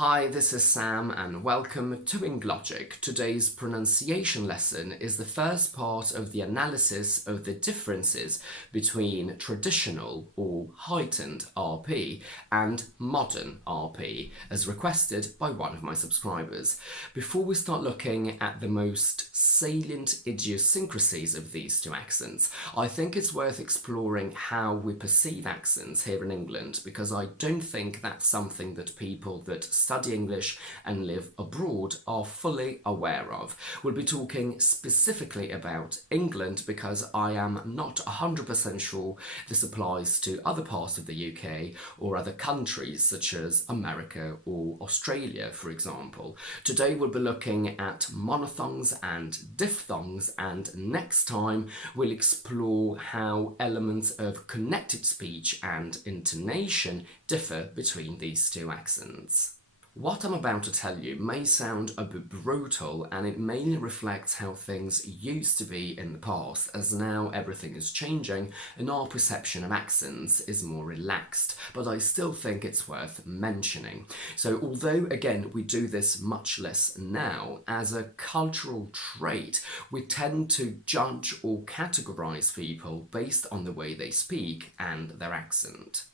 Hi, this is Sam and welcome to Logic. Today's pronunciation lesson is the first part of the analysis of the differences between traditional or heightened RP and modern RP, as requested by one of my subscribers. Before we start looking at the most salient idiosyncrasies of these two accents, I think it's worth exploring how we perceive accents here in England, because I don't think that's something that people that study English and live abroad are fully aware of. We'll be talking specifically about England because I am not 100% sure this applies to other parts of the UK or other countries such as America or Australia, for example. Today we'll be looking at monophthongs and diphthongs, and next time we'll explore how elements of connected speech and intonation differ between these two accents. What I'm about to tell you may sound a bit brutal, and it mainly reflects how things used to be in the past, as now everything is changing and our perception of accents is more relaxed, but I still think it's worth mentioning. So although again we do this much less now, as a cultural trait we tend to judge or categorize people based on the way they speak and their accent.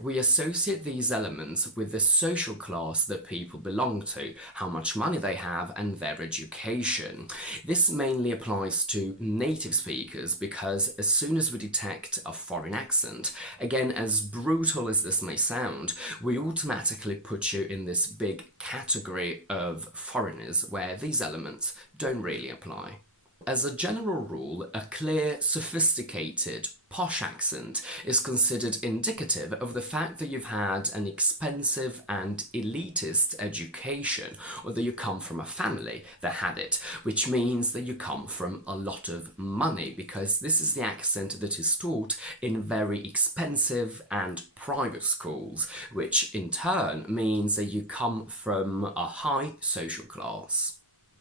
We associate these elements with the social class that people belong to, how much money they have, and their education. This mainly applies to native speakers because as soon as we detect a foreign accent, again, as brutal as this may sound, we automatically put you in this big category of foreigners where these elements don't really apply. As a general rule, a clear, sophisticated, posh accent is considered indicative of the fact that you've had an expensive and elitist education, or that you come from a family that had it, which means that you come from a lot of money, because this is the accent that is taught in very expensive and private schools, which in turn means that you come from a high social class.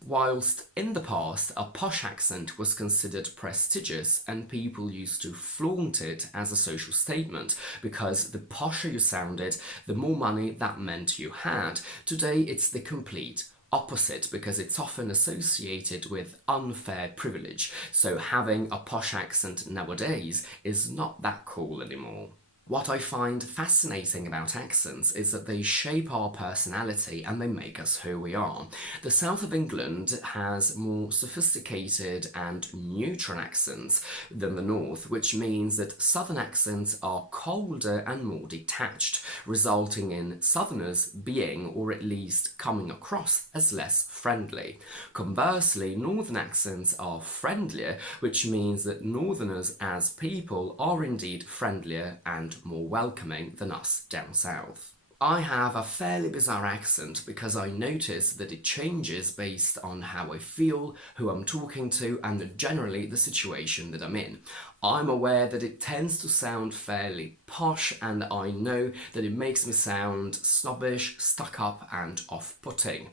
Whilst in the past a posh accent was considered prestigious and people used to flaunt it as a social statement because the posher you sounded, the more money that meant you had, today it's the complete opposite because it's often associated with unfair privilege. So having a posh accent nowadays is not that cool anymore. What I find fascinating about accents is that they shape our personality and they make us who we are. The south of England has more sophisticated and neutral accents than the north, which means that southern accents are colder and more detached, resulting in southerners being, or at least coming across, as less friendly. Conversely, northern accents are friendlier, which means that northerners as people are indeed friendlier and more welcoming than us down south. I have a fairly bizarre accent because I notice that it changes based on how I feel, who I'm talking to, and generally the situation that I'm in. I'm aware that it tends to sound fairly posh, and I know that it makes me sound snobbish, stuck up and off-putting.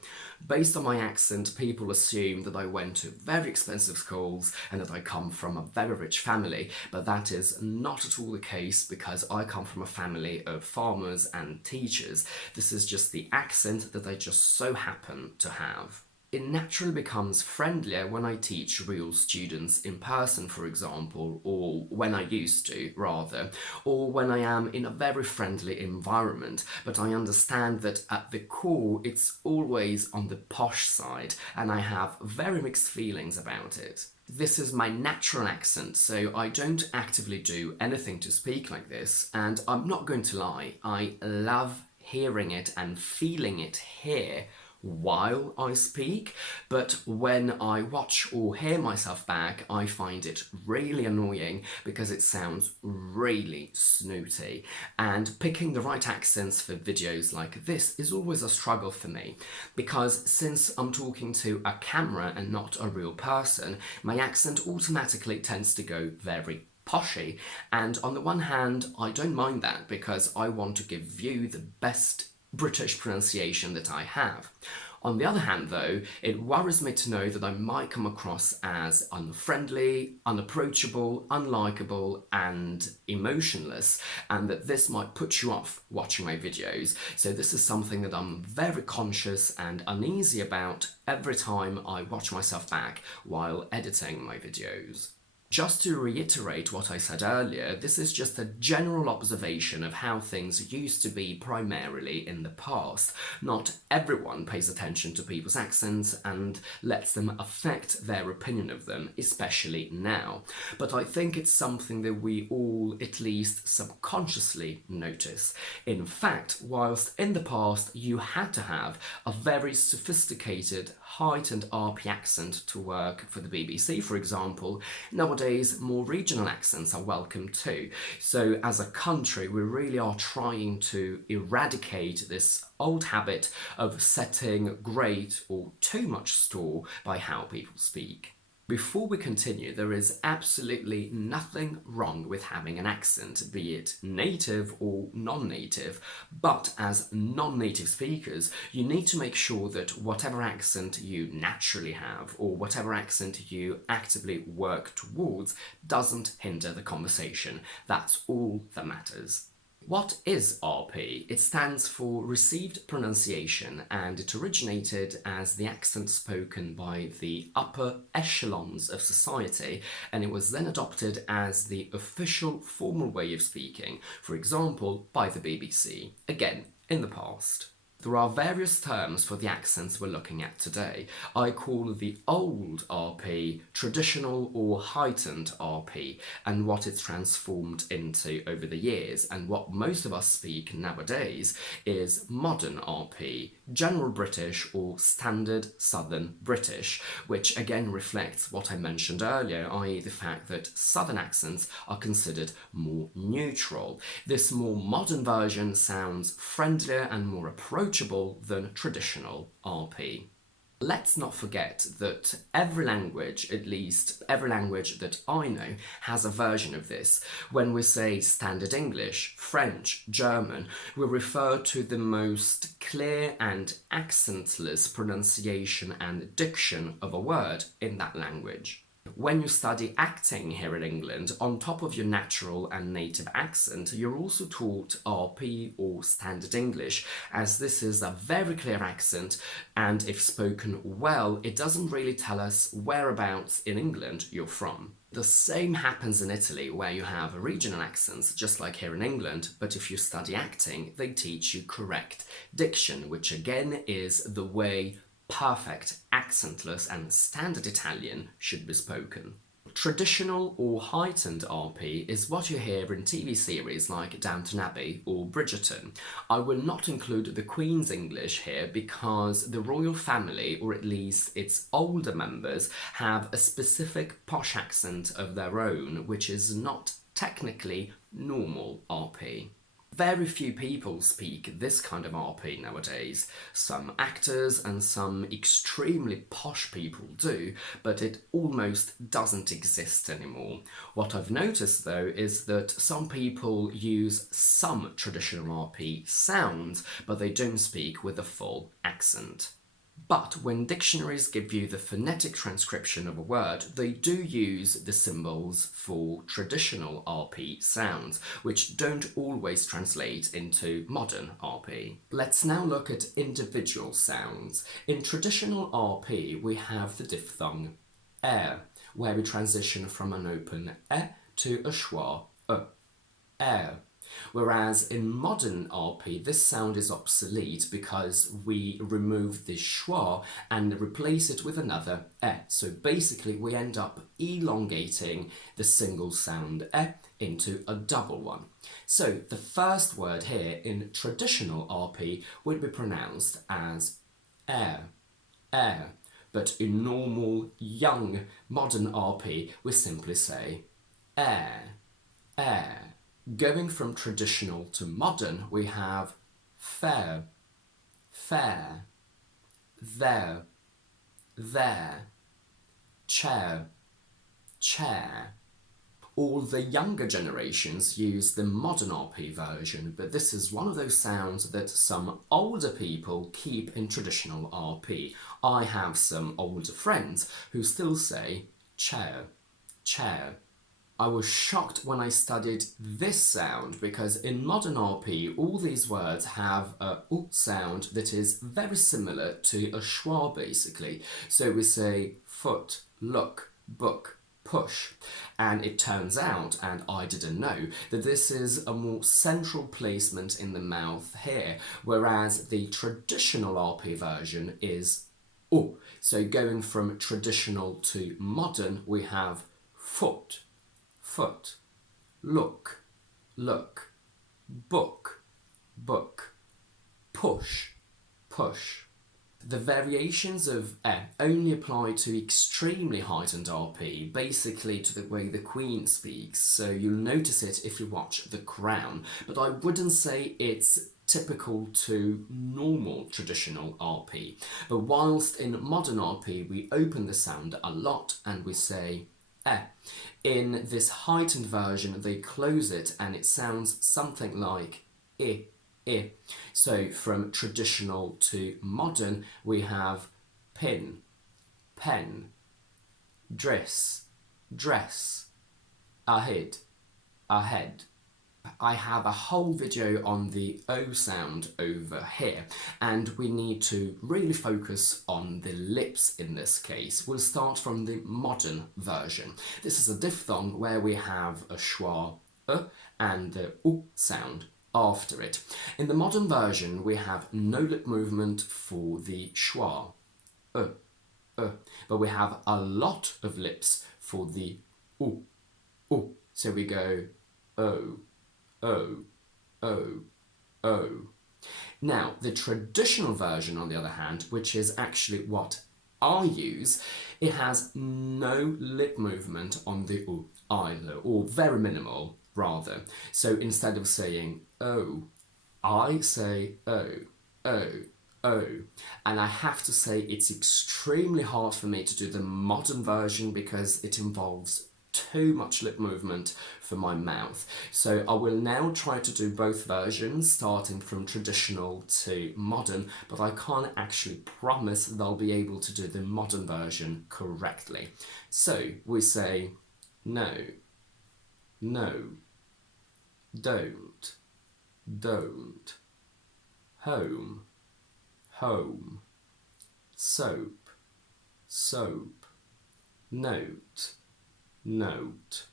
Based on my accent, people assume that I went to very expensive schools and that I come from a very rich family, but that is not at all the case because I come from a family of farmers and teachers. This is just the accent that I just so happen to have. It naturally becomes friendlier when I teach real students in person, for example, or when I used to, rather, or when I am in a very friendly environment, but I understand that at the core it's always on the posh side, and I have very mixed feelings about it. This is my natural accent, so I don't actively do anything to speak like this, and I'm not going to lie, I love hearing it and feeling it here while I speak, but when I watch or hear myself back, I find it really annoying because it sounds really snooty, and picking the right accents for videos like this is always a struggle for me, because since I'm talking to a camera and not a real person, my accent automatically tends to go very poshy, and on the one hand I don't mind that because I want to give you the best British pronunciation that I have. On the other hand, though, it worries me to know that I might come across as unfriendly, unapproachable, unlikable, and emotionless, and that this might put you off watching my videos. So this is something that I'm very conscious and uneasy about every time I watch myself back while editing my videos. Just to reiterate what I said earlier, this is just a general observation of how things used to be primarily in the past. Not everyone pays attention to people's accents and lets them affect their opinion of them, especially now. But I think it's something that we all, at least subconsciously, notice. In fact, whilst in the past you had to have a very sophisticated, heightened RP accent to work for the BBC, for example, nowadays more regional accents are welcome too. So as a country, we really are trying to eradicate this old habit of setting great or too much store by how people speak. Before we continue, there is absolutely nothing wrong with having an accent, be it native or non-native, but as non-native speakers, you need to make sure that whatever accent you naturally have, or whatever accent you actively work towards, doesn't hinder the conversation. That's all that matters. What is RP? It stands for Received Pronunciation, and it originated as the accent spoken by the upper echelons of society, and it was then adopted as the official formal way of speaking, for example, by the BBC, again, in the past. There are various terms for the accents we're looking at today. I call the old RP traditional or heightened RP, and what it's transformed into over the years, and what most of us speak nowadays is modern RP, general British or standard Southern British, which again reflects what I mentioned earlier, i.e. the fact that Southern accents are considered more neutral. This more modern version sounds friendlier and more approachable than traditional RP. Let's not forget that every language, at least every language that I know, has a version of this. When we say standard English, French, German, we refer to the most clear and accentless pronunciation and diction of a word in that language. When you study acting here in England, on top of your natural and native accent, you're also taught RP or Standard English, as this is a very clear accent, and if spoken well, it doesn't really tell us whereabouts in England you're from. The same happens in Italy, where you have regional accents, just like here in England, but if you study acting, they teach you correct diction, which again is the way perfect, accentless and standard Italian should be spoken. Traditional or heightened RP is what you hear in TV series like Downton Abbey or Bridgerton. I will not include the Queen's English here because the royal family, or at least its older members, have a specific posh accent of their own, which is not technically normal RP. Very few people speak this kind of RP nowadays. Some actors and some extremely posh people do, but it almost doesn't exist anymore. What I've noticed though is that some people use some traditional RP sounds, but they don't speak with a full accent. But when dictionaries give you the phonetic transcription of a word, they do use the symbols for traditional RP sounds, which don't always translate into modern RP. Let's now look at individual sounds. In traditional RP, we have the diphthong air, where we transition from an open to a schwa air. Whereas in modern RP, this sound is obsolete because we remove the schwa and replace it with another So basically we end up elongating the single sound into a double one. So the first word here in traditional RP would be pronounced as air. But in normal, young, modern RP, we simply say air. Going from traditional to modern, we have fair, there, chair. All the younger generations use the modern RP version, but this is one of those sounds that some older people keep in traditional RP. I have some older friends who still say chair, chair. I was shocked when I studied this sound because in modern RP all these words have a U sound that is very similar to a schwa basically. So we say foot, look, book, push, and it turns out, and I didn't know, that this is a more central placement in the mouth here, whereas the traditional RP version is U. So going from traditional to modern we have foot, foot, look, look, book, book, push, push. The variations of E only apply to extremely heightened RP, basically to the way the Queen speaks, so you'll notice it if you watch The Crown, but I wouldn't say it's typical to normal traditional RP. But whilst in modern RP we open the sound a lot and we say E, in this heightened version they close it and it sounds something like I. I. So from traditional to modern we have pin, pen, dress, dress, ahead, ahead. I have a whole video on the O sound over here and we need to really focus on the lips in this case. We'll start from the modern version. This is a diphthong where we have a schwa and the U sound after it. In the modern version we have no lip movement for the schwa, but we have a lot of lips for the U. So we go O, O, O, O. Now, the traditional version, on the other hand, which is actually what I use, it has no lip movement on the U either, or very minimal, rather. So instead of saying O, I say O, O, O. And I have to say it's extremely hard for me to do the modern version because it involves too much lip movement for my mouth. So I will now try to do both versions, starting from traditional to modern, but I can't actually promise that I'll be able to do the modern version correctly. So we say no, no, don't, don't, home, home, soap, soap, note, note.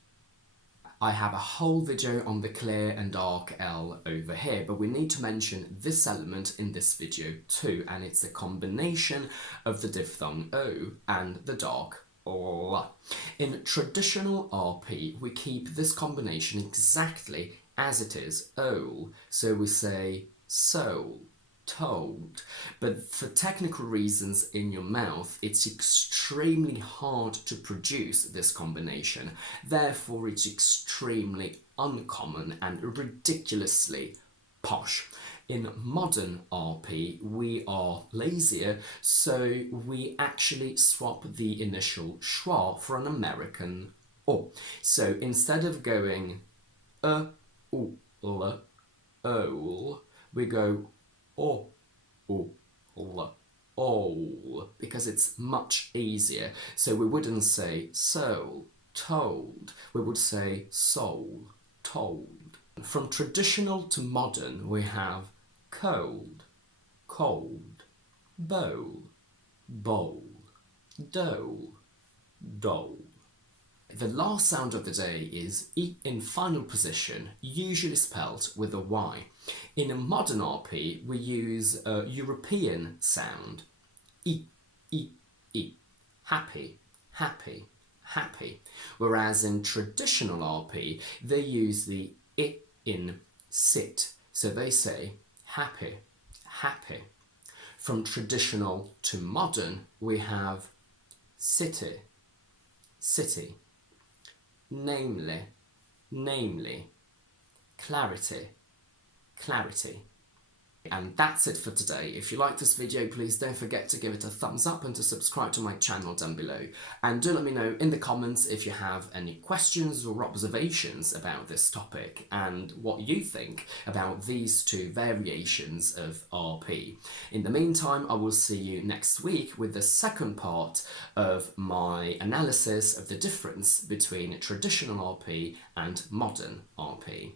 I have a whole video on the clear and dark L over here, but we need to mention this element in this video too, and it's the combination of the diphthong O and the dark L. In traditional RP, we keep this combination exactly as it is, O, so we say soul, told, but for technical reasons in your mouth it's extremely hard to produce this combination, therefore it's extremely uncommon and ridiculously posh. In modern RP we are lazier, so we actually swap the initial schwa for an American O. So instead of going U, L, ol, we go O, L, ol, because it's much easier. So we wouldn't say soul, told, we would say soul, told. From traditional to modern we have cold, cold, bowl, bowl, dole, dole. The last sound of the day is E in final position, usually spelt with a Y. In a modern RP, we use a European sound, E, E, E, happy, happy, happy. Whereas in traditional RP, they use the I in sit, so they say happy, happy. From traditional to modern, we have city, city, namely, namely, clarity, clarity. And that's it for today. If you like this video, please don't forget to give it a thumbs up and to subscribe to my channel down below. And do let me know in the comments if you have any questions or observations about this topic and what you think about these two variations of RP. In the meantime, I will see you next week with the second part of my analysis of the difference between traditional RP and modern RP.